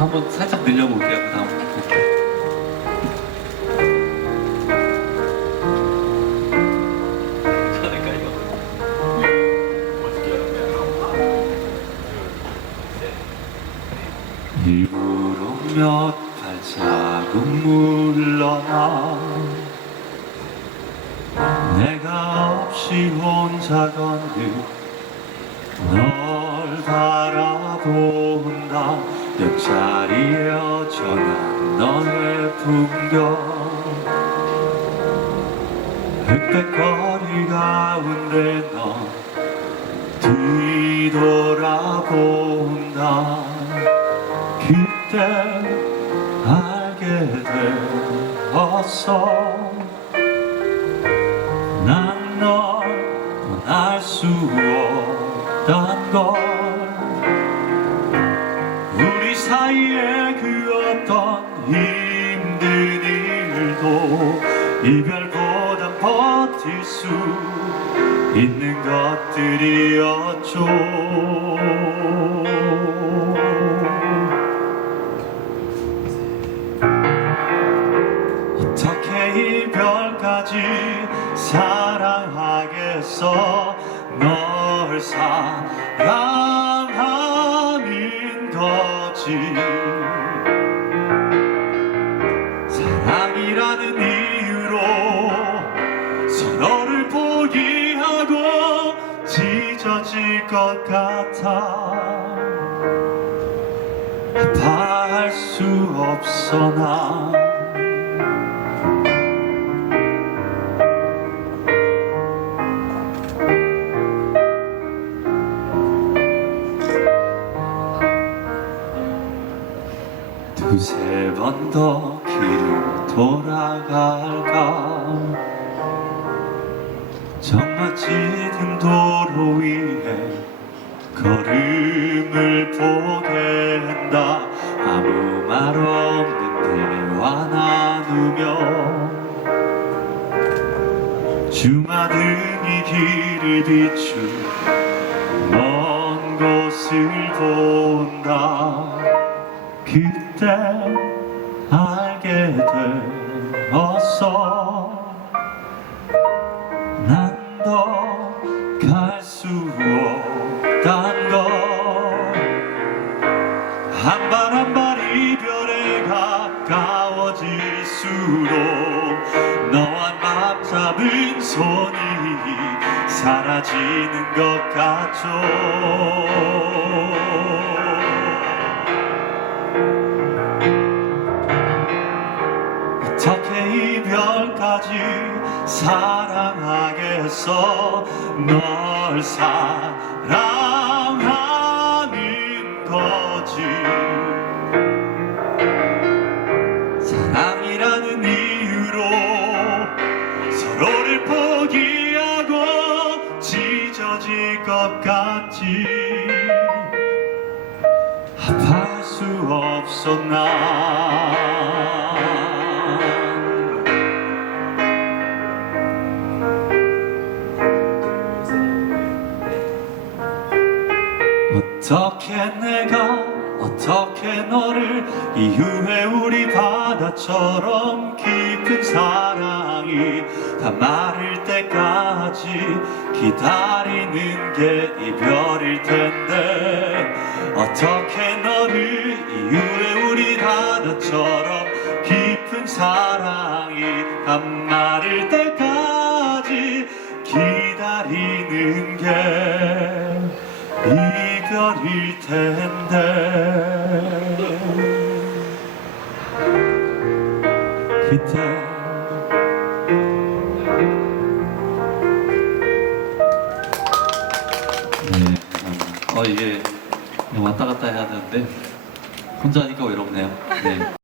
한번 살짝 늘려볼게요. 그. 저니까요. 일부러 몇 발자국 물러나 내가 없이 혼자 걷는 널 바라본다 옆자리에 어전한 너의 풍경. 흑백 거리 가운데 너 뒤돌아본다 그때 알게 되었어 난 널 떠날 수 없단 걸 사이에 그 어떤 힘든 일도 이별보다 버틸 수 있는 것들이었죠 어떻게 이별까지 사랑하겠어? 널 사랑하는 거지. 사랑이라는 이유로 서로를 포기하고 찢어질 것 같아. 아파할 수 없어 나 두세 번 더 길을 돌아갈까? 정말 짙은 도로 위에 걸음을 보게 한다. 아무 말 없는 대화 나누며 주마등이 길을 비춘 먼 곳을 본다 그때 알게 되었어. 난 더 갈 수 없단 걸한 발 한 발 이별에 가까워질수록 너와 맘 잡은 손이 사라지는 것 같죠 사랑하겠어. 널 사랑하는 거지. 사랑이라는 이유로 서로를 포기하고 찢어질 것 같지. 아파할 수난 어떻게 내가 어떻게 너를 이후에 우리 바다처럼 깊은 사랑이 다 마를 때까지 기다리는 게 이별일 텐데 어떻게 너를 이후에 우리 바다처럼 깊은 사랑이 다 마를 때까지 기다리는 게 그때 네. 어 이게 왔다 갔다 해야 되는데 혼자 하니까 외롭네요. 네.